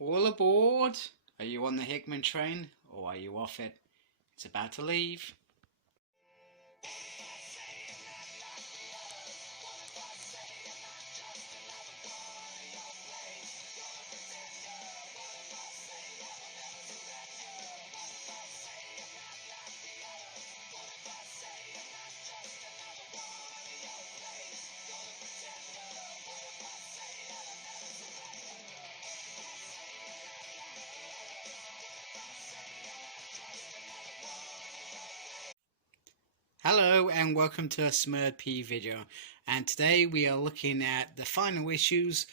All aboard! Are you on the Hickman train or are you off it? It's about to leave. Hello and welcome to a Smurd P video, and today we are looking at the final issues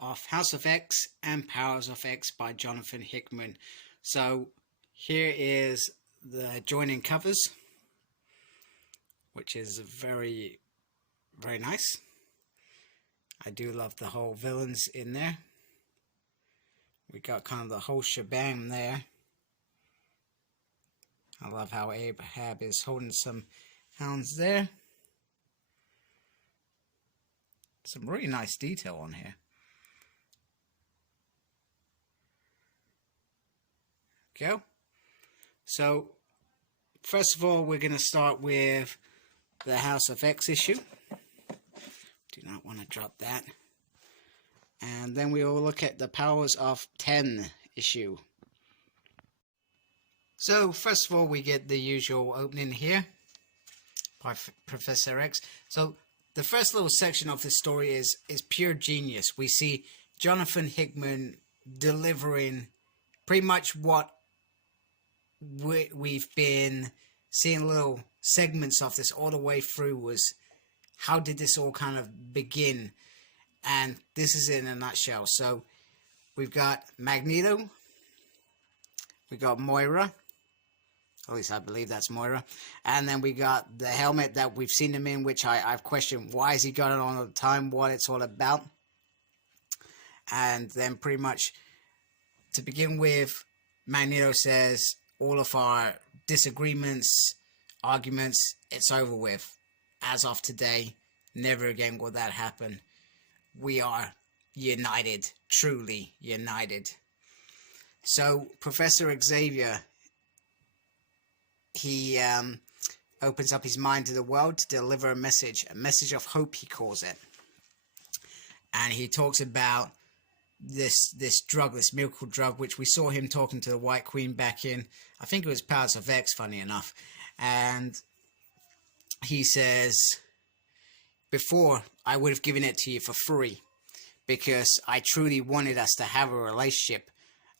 of House of X and Powers of X by Jonathan Hickman. So here is the joining covers, which is very nice. I do love the whole villains in there. We got kind of the whole shebang there. I love how Ahab is holding some hounds there. Some really nice detail on here. Go. So first of all, we're going to start with the House of X issue. Do not want to drop that. And then we will look at the Powers of 10 issue. So first of all, we get the usual opening here by Professor X. So the first little section of this story is pure genius. We see Jonathan Hickman delivering pretty much what we've been seeing little segments of this all the way through. Was how did this all kind of begin? And this is in a nutshell. So we've got Magneto, we got Moira, at least I believe that's Moira, and then we got the helmet that we've seen him in, which I've questioned why has he got it on all the time, what it's all about. And then pretty much to begin with, Magneto says all of our disagreements, arguments, it's over with. As of today, never again will that happen. We are united, truly united. So Professor Xavier, he opens up his mind to the world to deliver a message of hope, he calls it. And he talks about this drug, this miracle drug, which we saw him talking to the White Queen back in, I think it was Powers of X, funny enough. And he says, before, I would have given it to you for free because I truly wanted us to have a relationship.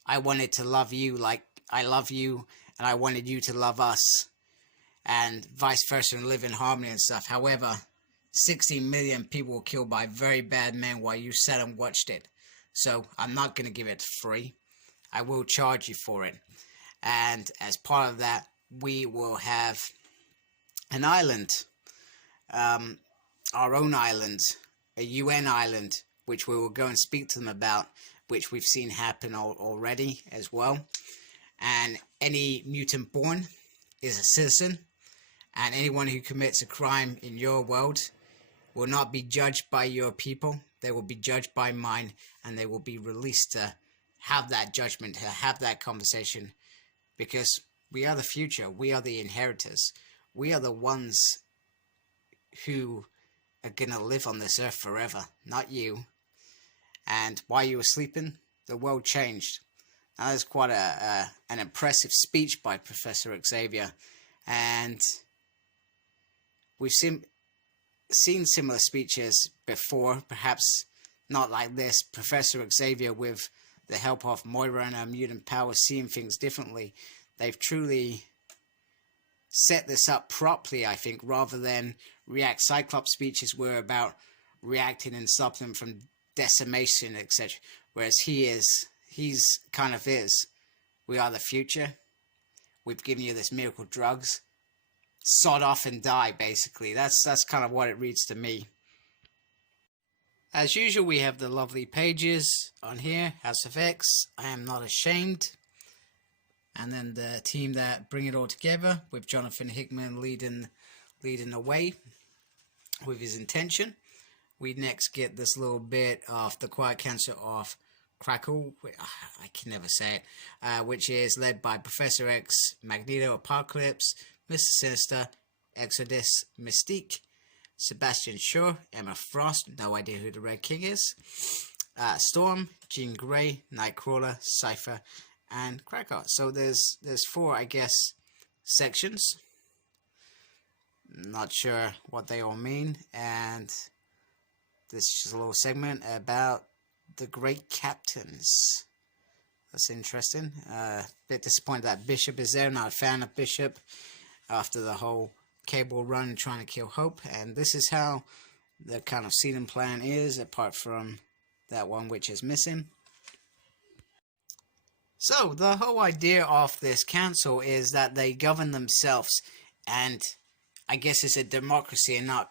I wanted to love you like I love you, and I wanted you to love us, and vice versa, and live in harmony and stuff. However, 16 million people were killed by very bad men while you sat and watched it. So I'm not going to give it free. I will charge you for it. And as part of that, we will have an island, our own island, a UN island, which we will go and speak to them about, which we've seen happen already as well. And any mutant born is a citizen, and anyone who commits a crime in your world will not be judged by your people. They will be judged by mine, and they will be released to have that judgment, to have that conversation, because we are the future. We are the inheritors. We are the ones who are gonna live on this earth forever, not you. And while you were sleeping, the world changed. Now, that's quite an impressive speech by Professor Xavier, and we've seen similar speeches before, perhaps not like this. Professor Xavier, with the help of Moira and her mutant powers, seeing things differently. They've truly set this up properly, I think, rather than react. Cyclops' speeches were about reacting and stopping them from decimation, etc. Whereas he's kind of is. We are the future. We've given you this miracle drugs. Sod off and die, basically. That's kind of what it reads to me. As usual, we have the lovely pages on here. House of X, I Am Not Ashamed. And then the team that bring it all together, with Jonathan Hickman leading the way with his intention. We next get this little bit of the Quiet Cancer of Crackle, I can never say it, which is led by Professor X, Magneto, Apocalypse, Mr. Sinister, Exodus, Mystique, Sebastian Shaw, Emma Frost, no idea who the Red King is, Storm, Jean Grey, Nightcrawler, Cypher, and Cracker. So there's 4, I guess, sections. Not sure what they all mean, and this is just a little segment about the Great Captains. That's interesting. Bit disappointed that Bishop is there. Not a fan of Bishop after the whole Cable run trying to kill Hope, and this is how the kind of seating plan is, apart from that one which is missing. So the whole idea of this council is that they govern themselves, and I guess it's a democracy and not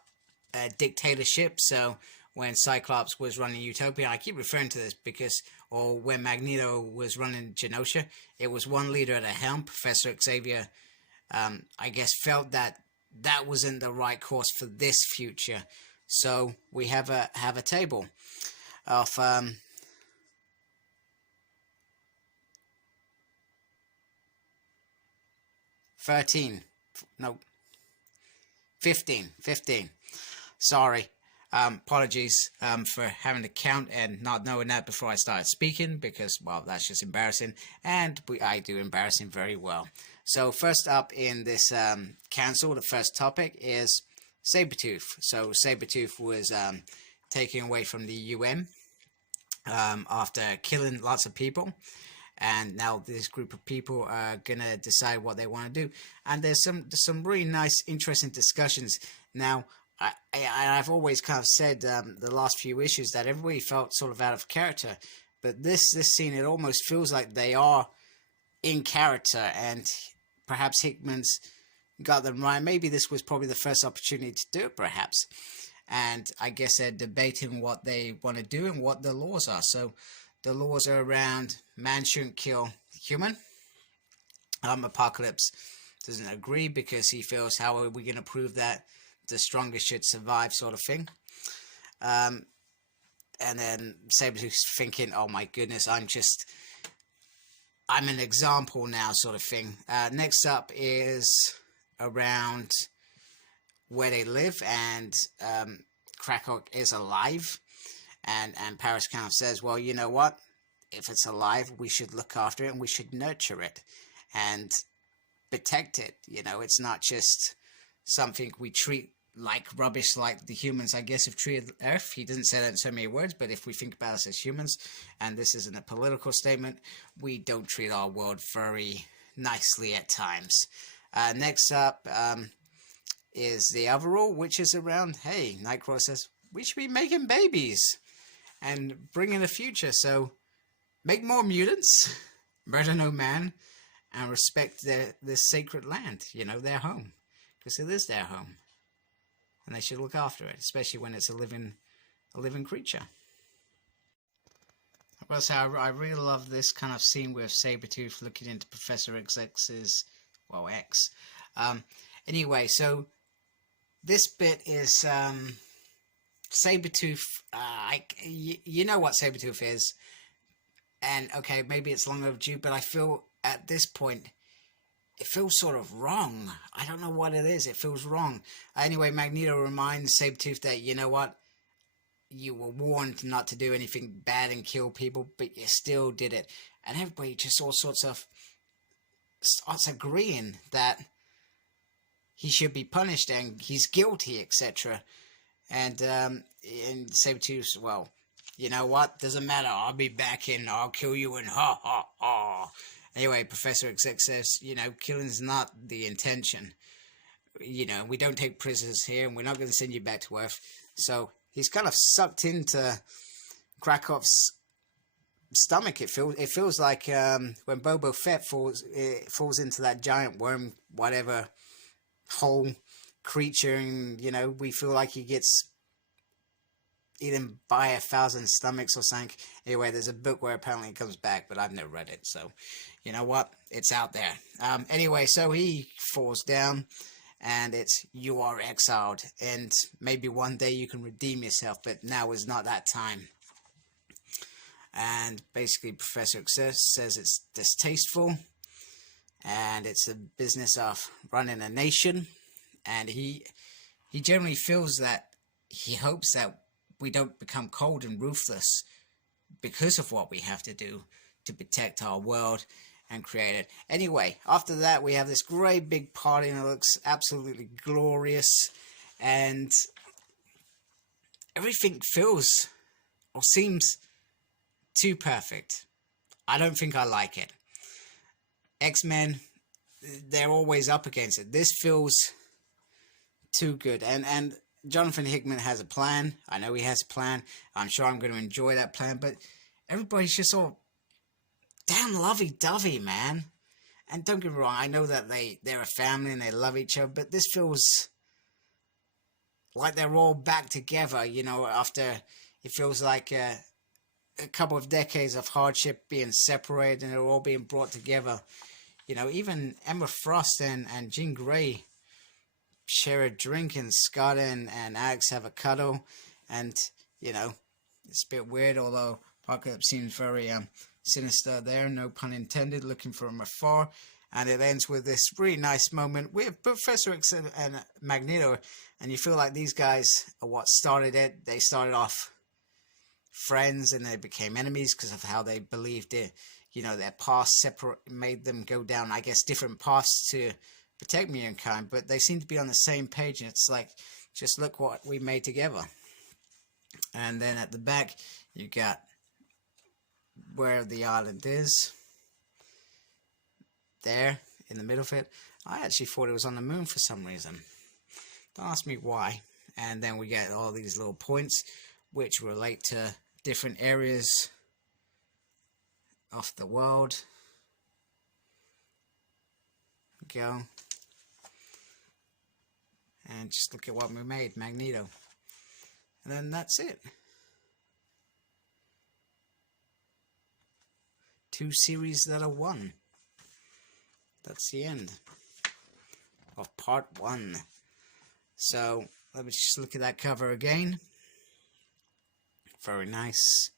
a dictatorship. So when Cyclops was running Utopia, I keep referring to this because, or when Magneto was running Genosha, it was one leader at a helm. Professor Xavier, I guess, felt that that wasn't the right course for this future. So we have a table of 15. Sorry. Apologies for having to count and not knowing that before I started speaking, because, well, that's just embarrassing, and I do embarrassing very well. So first up in this council, the first topic is Sabretooth. So Sabretooth was taken away from the UN after killing lots of people, and now this group of people are gonna decide what they want to do, and there's some really nice, interesting discussions. Now, I've always kind of said the last few issues that everybody felt sort of out of character, but this scene, it almost feels like they are in character, and perhaps Hickman's got them right. Maybe this was probably the first opportunity to do it, perhaps. And I guess they're debating what they want to do and what the laws are. So the laws are around man shouldn't kill human. Apocalypse doesn't agree because he feels, how are we going to prove that the strongest should survive, sort of thing. And then Sabretooth's thinking, oh my goodness, I'm an example now, sort of thing. Next up is around where they live, and Krakow is alive, and Paris kind of says, well, you know what, if it's alive, we should look after it and we should nurture it and protect it. You know, it's not just something we treat like rubbish, like the humans, I guess, have treated Earth. He doesn't say that in so many words, but if we think about us as humans, and this isn't a political statement, we don't treat our world very nicely at times. Next up is the other rule, which is around, hey, Nightcrawler says, we should be making babies and bring in the future, so make more mutants, murder no man, and respect this sacred land, you know, their home, because it is their home. And they should look after it, especially when it's a living creature. So I really love this kind of scene with Sabretooth looking into Professor X's, well, X. Anyway, so this bit is Sabretooth. You know what Sabretooth is, and okay, maybe it's long overdue, but I feel at this point, it feels sort of wrong. I don't know what it is. It feels wrong. Anyway, Magneto reminds Sabretooth that, you know what, you were warned not to do anything bad and kill people, but you still did it. And everybody just all sorts of starts agreeing that he should be punished and he's guilty, etc. And Sabretooth's, well, you know what, doesn't matter. I'll be back and I'll kill you and ha ha ha. Anyway, Professor X says, you know, killing's not the intention. You know, we don't take prisoners here, and we're not going to send you back to Earth. So he's kind of sucked into Krakow's stomach. It feels like when Boba Fett falls into that giant worm, whatever, whole creature, and, you know, we feel like he gets eaten by 1,000 stomachs or something. Anyway, there's a book where apparently it comes back, but I've never read it, so you know what? It's out there. Anyway, so he falls down, and it's, you are exiled, and maybe one day you can redeem yourself, but now is not that time. And basically Professor X says it's distasteful, and it's a business of running a nation, and he generally feels that he hopes that we don't become cold and ruthless because of what we have to do to protect our world and create it. Anyway, after that we have this great big party, and it looks absolutely glorious, and everything feels or seems too perfect. I don't think I like it. X-Men, they're always up against it. This feels too good, and Jonathan Hickman has a plan. I know he has a plan. I'm sure I'm going to enjoy that plan, but everybody's just all damn lovey-dovey, man. And don't get me wrong, I know that they're a family and they love each other, but this feels like they're all back together, you know, after it feels like a couple of decades of hardship being separated, and they're all being brought together. You know, even Emma Frost and Jean Grey share a drink, and Scott and Alex have a cuddle, and, you know, it's a bit weird, although Apocalypse seems very sinister there, no pun intended, looking from afar. And it ends with this really nice moment with Professor X and Magneto, and you feel like these guys are what started it. They started off friends, and they became enemies because of how they believed it. You know, their past made them go down, I guess, different paths to protect mankind, but they seem to be on the same page, and it's like, just look what we made together. And then at the back you got where the island is, there in the middle of it. I actually thought it was on the moon for some reason. Don't ask me why. And then we get all these little points which relate to different areas of the world. Go. And just look at what we made, Magneto. And then that's it. 2 series that are 1. That's the end of part 1. So, let me just look at that cover again. Very nice.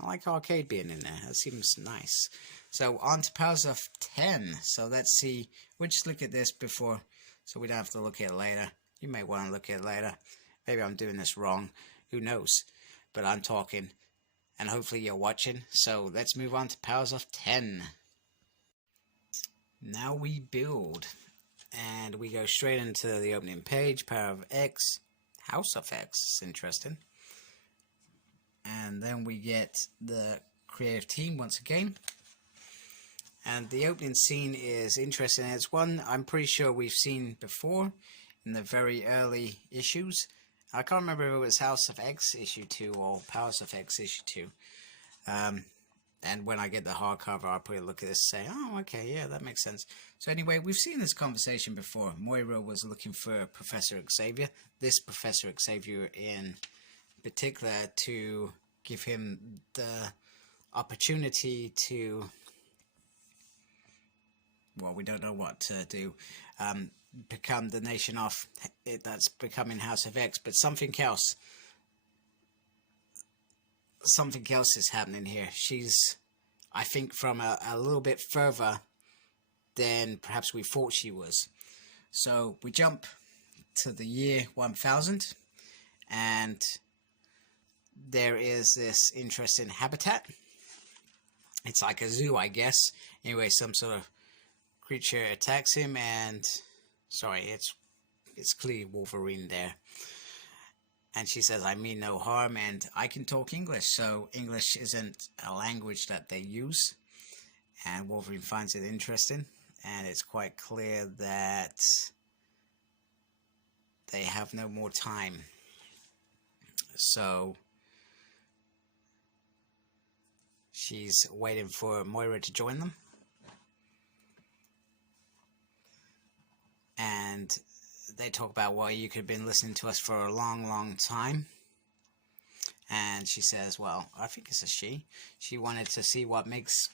I like Arcade being in there. That seems nice. So, on to Powers of 10. So, let's see. We'll just look at this before, so we don't have to look at it later. You may want to look at it later. Maybe I'm doing this wrong. Who knows? But I'm talking, and hopefully you're watching. So, let's move on to Powers of 10. Now we build. And we go straight into the opening page. Power of X. House of X. It's interesting. And then we get the creative team once again. And the opening scene is interesting. It's one I'm pretty sure we've seen before in the very early issues. I can't remember if it was House of X issue 2 or Powers of X issue 2. And when I get the hardcover, I'll probably look at this and say, oh, okay, yeah, that makes sense. So anyway, we've seen this conversation before. Moira was looking for Professor Xavier. This Professor Xavier in particular, to give him the opportunity to, well, we don't know what to do, become the nation of it that's becoming House of X, but something else is happening here. She's, I think, from a little bit further than perhaps we thought she was. So we jump to the year 1000, and there is this interesting habitat. It's like a zoo, I guess. Anyway, some sort of creature attacks him, and sorry, it's clearly Wolverine there. And she says, I mean no harm, and I can talk English, so English isn't a language that they use. And Wolverine finds it interesting, and it's quite clear that they have no more time. So she's waiting for Moira to join them. And they talk about, well, you could have been listening to us for a long, long time. And she says, well, I think it's a she. She wanted to see what makes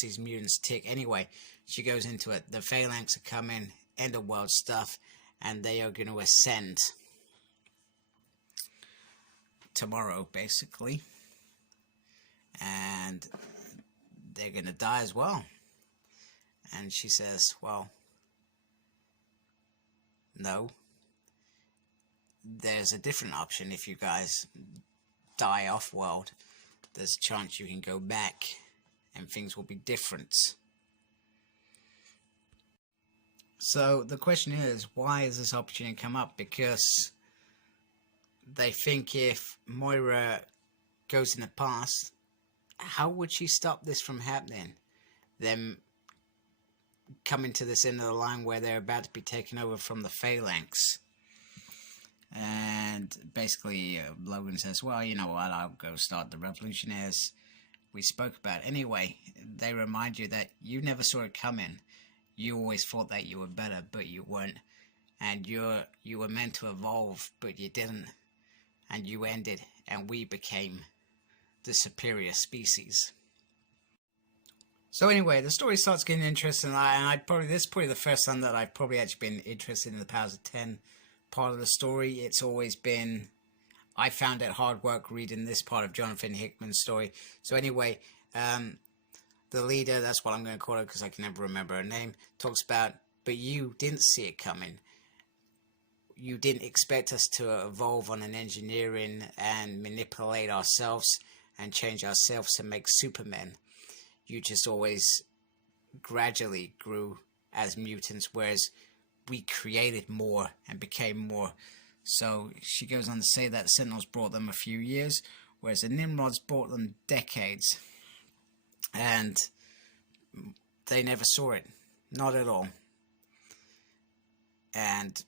these mutants tick. Anyway, she goes into it. The Phalanx are coming, end of world stuff, and they are going to ascend tomorrow, basically. and they're gonna die as well. And she says, well, no, there's a different option. If you guys die off-world, there's a chance you can go back and things will be different. So the question is, why has this opportunity come up? Because they think if Moira goes in the past, how would she stop this from happening? Them coming to this end of the line where they're about to be taken over from the Phalanx. And basically Logan says, well, you know what, I'll go start the Revolutionaries we spoke about. Anyway, they remind you that you never saw it coming. You always thought that you were better, but you weren't. And you were meant to evolve, but you didn't. And you ended, and we became the superior species. So anyway, the story starts getting interesting, and this is probably the first time that I've probably actually been interested in the Powers of 10 part of the story. It's always been, I found it hard work reading this part of Jonathan Hickman's story. So anyway, the leader, that's what I'm going to call her because I can never remember her name, talks about, but you didn't see it coming. You didn't expect us to evolve on an engineering and manipulate ourselves and change ourselves to make Supermen. You just always gradually grew as mutants, whereas we created more and became more. So she goes on to say that the Sentinels brought them a few years, whereas the Nimrods brought them decades. And they never saw it. Not at all. And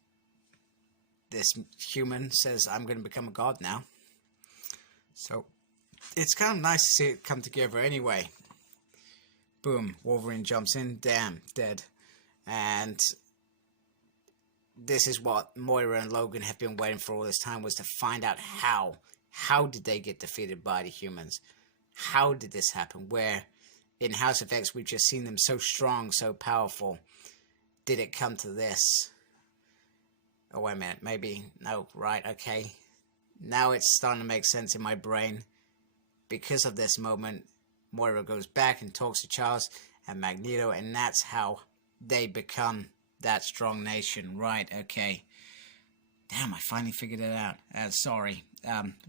this human says, I'm going to become a god now. So it's kind of nice to see it come together anyway. Boom, Wolverine jumps in, damn, dead. And this is what Moira and Logan have been waiting for all this time, was to find out how. How did they get defeated by the humans? How did this happen? Where in House of X we've just seen them so strong, so powerful. Did it come to this? Oh, wait a minute, maybe, no, right, okay. Now it's starting to make sense in my brain. Because of this moment, Moira goes back and talks to Charles and Magneto, and that's how they become that strong nation. Right, okay. Damn, I finally figured it out. Sorry,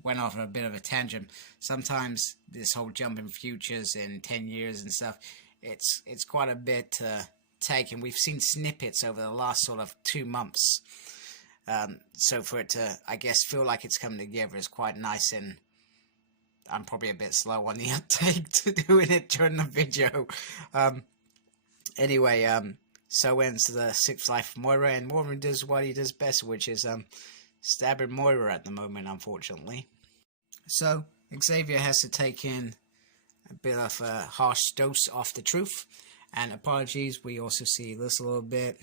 went off a bit of a tangent. Sometimes this whole jump in futures in 10 years and stuff, it's quite a bit to take, and we've seen snippets over the last sort of 2 months. So for it to, I guess, feel like it's coming together is quite nice, and I'm probably a bit slow on the uptake to doing it during the video. Anyway, so ends the sixth life of Moira, and Moira does what he does best, which is stabbing Moira at the moment, unfortunately. So Xavier has to take in a bit of a harsh dose of the truth, and apologies, we also see this a little bit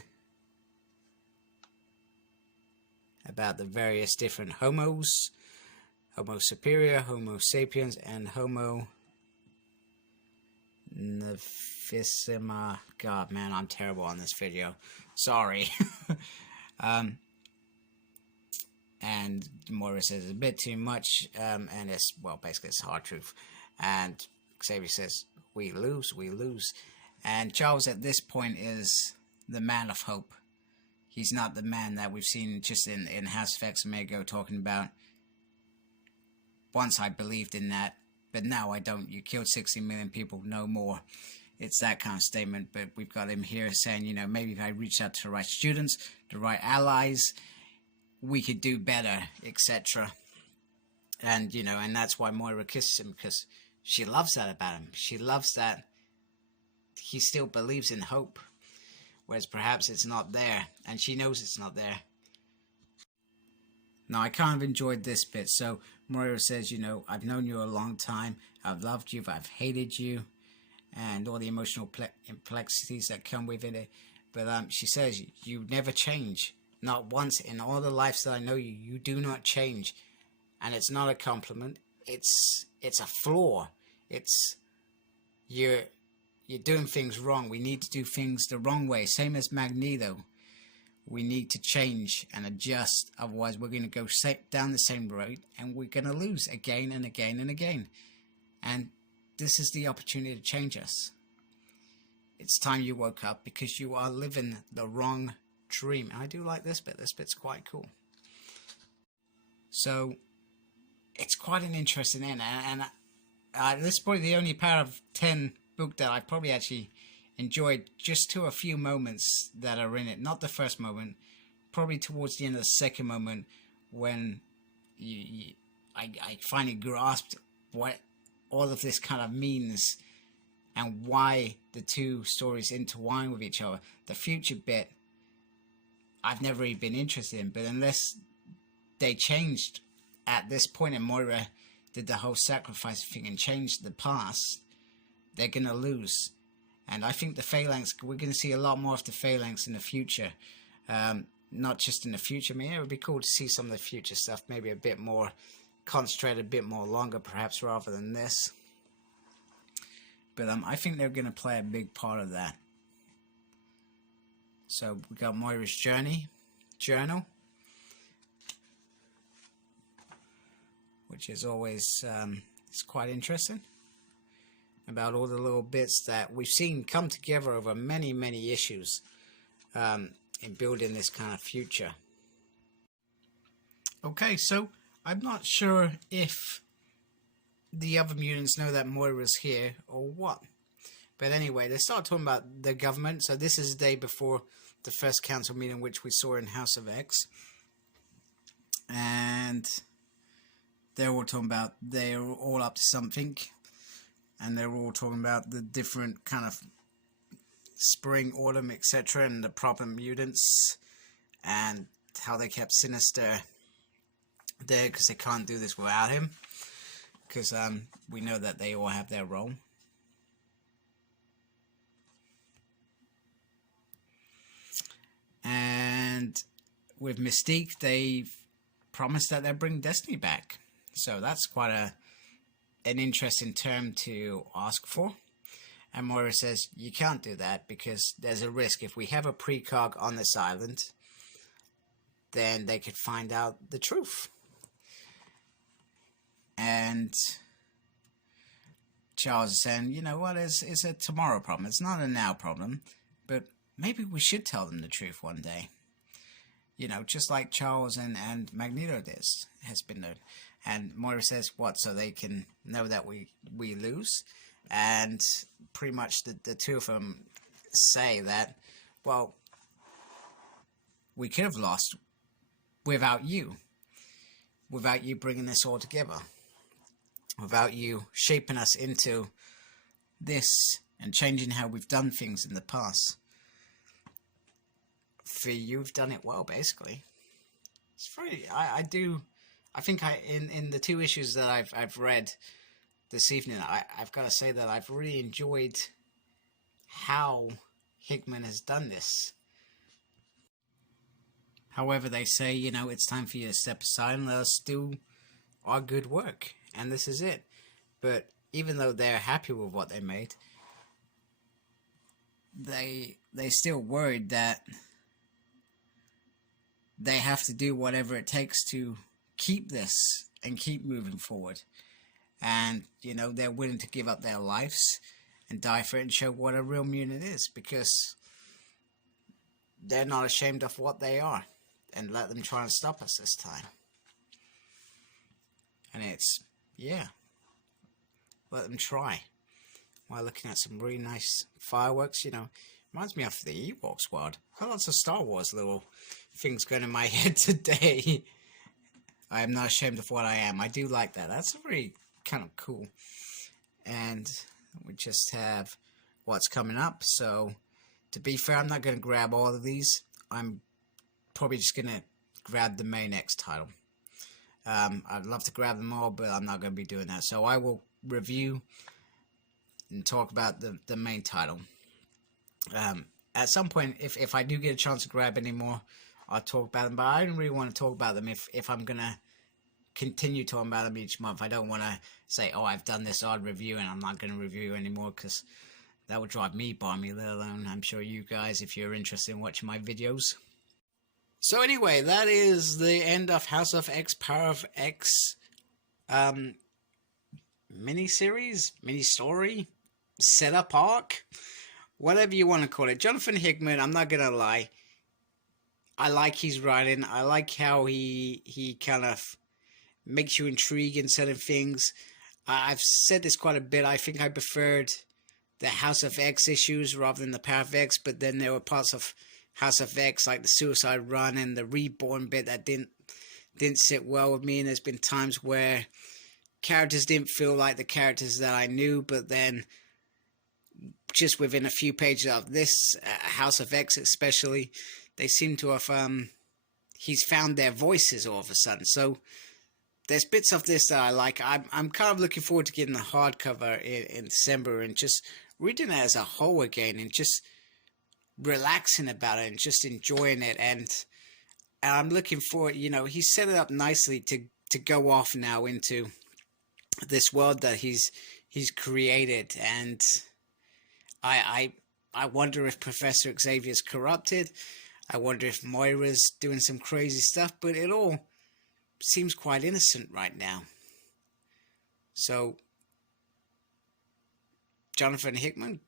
about the various different homos. Homo superior, Homo sapiens, and Homo novissima. God, man, I'm terrible on this video. Sorry. And Moira says it's a bit too much, and it's, well, basically it's hard truth. And Xavier says, we lose, we lose. And Charles at this point is the man of hope. He's not the man that we've seen just in House of X Omega talking about, once I believed in that, but now I don't. You killed 60 million people, no more. It's that kind of statement, but we've got him here saying, you know, maybe if I reached out to the right students, the right allies, we could do better, etc. And, you know, and that's why Moira kisses him, because she loves that about him. She loves that he still believes in hope, whereas perhaps it's not there, and she knows it's not there. Now, I kind of enjoyed this bit. So Moira says, you know, I've known you a long time. I've loved you, but I've hated you, and all the emotional complexities that come with it. But she says, you never change. Not once in all the lives that I know you, you do not change. And it's not a compliment. It's a flaw. It's, you're doing things wrong. We need to do things the wrong way. Same as Magneto. We need to change and adjust. Otherwise, we're going to go down the same road, and we're going to lose again and again and again. And this is the opportunity to change us. It's time you woke up, because you are living the wrong dream. I do like this bit. This bit's quite cool. So it's quite an interesting end, and this is probably the only Power of 10 book that I've probably actually enjoyed just to a few moments that are in it. Not the first moment, probably towards the end of the second moment, when I finally grasped what all of this kind of means and why the two stories intertwine with each other. The future bit I've never really been interested in, but unless they changed at this point and Moira did the whole sacrifice thing and changed the past, they're gonna lose. And I think the Phalanx, we're gonna see a lot more of the Phalanx in the future. Not just in the future. I mean, it would be cool to see some of the future stuff, maybe a bit more concentrated, a bit more longer perhaps, rather than this. But I think they're going to play a big part of that. So we got Moira's journal, which is always it's quite interesting, about all the little bits that we've seen come together over many issues in building this kind of future. Okay, so I'm not sure if the other mutants know that Moira's here or what. But anyway, they start talking about the government. So this is the day before the first council meeting, which we saw in House of X. And they're all talking about, they're all up to something. And they're all talking about the different kind of spring, autumn, etc. and the proper mutants. And how they kept Sinister there, because they can't do this without him. Because we know that they all have their role. And with Mystique, they've promised that they'll bring Destiny back. So that's quite an interesting term to ask for. And Moira says, you can't do that because there's a risk. If we have a precog on this island, then they could find out the truth. And Charles is saying, you know what, it's a tomorrow problem. It's not a now problem. But maybe we should tell them the truth one day. You know, just like Charles and Magneto has been known. And Moira says, what, so they can know that we lose? And pretty much the two of them say that, well, we could have lost without you bringing this all together, without you shaping us into this and changing how we've done things in the past. For you've done it well, basically. It's very, I think in the two issues that I've read this evening, I've got to say that I've really enjoyed how Hickman has done this. However, they say, you know, it's time for you to step aside and let us do our good work. And this is it. But even though they're happy with what they made, they still worried that they have to do whatever it takes to keep this and keep moving forward. And, you know, they're willing to give up their lives and die for it and show what a real mutant is, because they're not ashamed of what they are. And let them try and stop us this time. And it's, yeah, let them try. While looking at some really nice fireworks, you know, reminds me of the Ewoks world. Got lots of Star Wars little things going in my head today. I am not ashamed of what I am. I do like that. That's really kind of cool. And we just have what's coming up. So, to be fair, I'm not going to grab all of these. I'm probably just going to grab the main X title. I'd love to grab them all, but I'm not going to be doing that. So I will review and talk about the main title. At some point, if I do get a chance to grab any more, I'll talk about them. But I don't really want to talk about them if I'm going to continue talking about them each month. I don't want to say, oh, I've done this odd review and I'm not going to review anymore, because that would drive me balmy, let alone I'm sure you guys, if you're interested in watching my videos. So anyway, that is the end of House of X, Power of X. mini-series, mini-story, setup arc, whatever you want to call it. Jonathan Hickman, I'm not going to lie, I like his writing. I like how he kind of makes you intrigued in certain things. I've said this quite a bit. I think I preferred the House of X issues rather than the Power of X, but then there were parts of House of X like the Suicide Run and the Reborn bit that didn't sit well with me. And there's been times where characters didn't feel like the characters that I knew, but then just within a few pages of this House of X especially, they seem to have he's found their voices all of a sudden. So there's bits of this that I like. I'm kind of looking forward to getting the hardcover in December and just reading it as a whole again and just relaxing about it and just enjoying it. And I'm looking forward, he set it up nicely to go off now into this world that he's created. And I wonder if Professor Xavier's corrupted. I wonder if Moira's doing some crazy stuff, but it all seems quite innocent right now. So, Jonathan Hickman,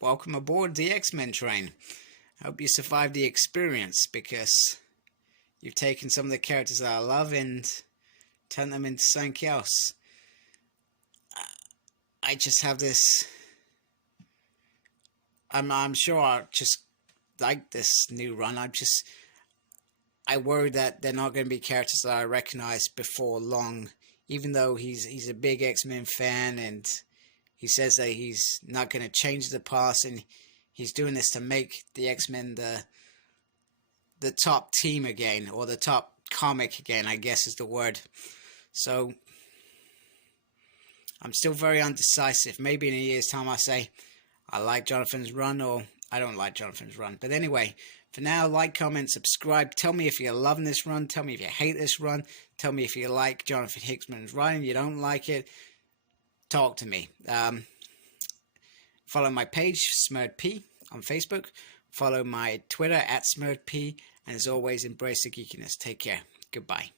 welcome aboard the X-Men train. I hope you survived the experience, because you've taken some of the characters that I love and turned them into something else. I just have this... I'm sure I'll just like this new run. I worry that they're not going to be characters that I recognize before long, even though he's a big X-Men fan and he says that he's not going to change the past and he's doing this to make the X-Men the top team again, or the top comic again, I guess is the word. So I'm still very undecisive. Maybe in a year's time I say I like Jonathan's run or I don't like Jonathan's run. But anyway, for now, like, comment, subscribe. Tell me if you're loving this run. Tell me if you hate this run. Tell me if you like Jonathan Hickman's writing, you don't like it. Talk to me. Follow my page, SmurredP, on Facebook. Follow my Twitter, @SmurredP. And as always, embrace the geekiness. Take care. Goodbye.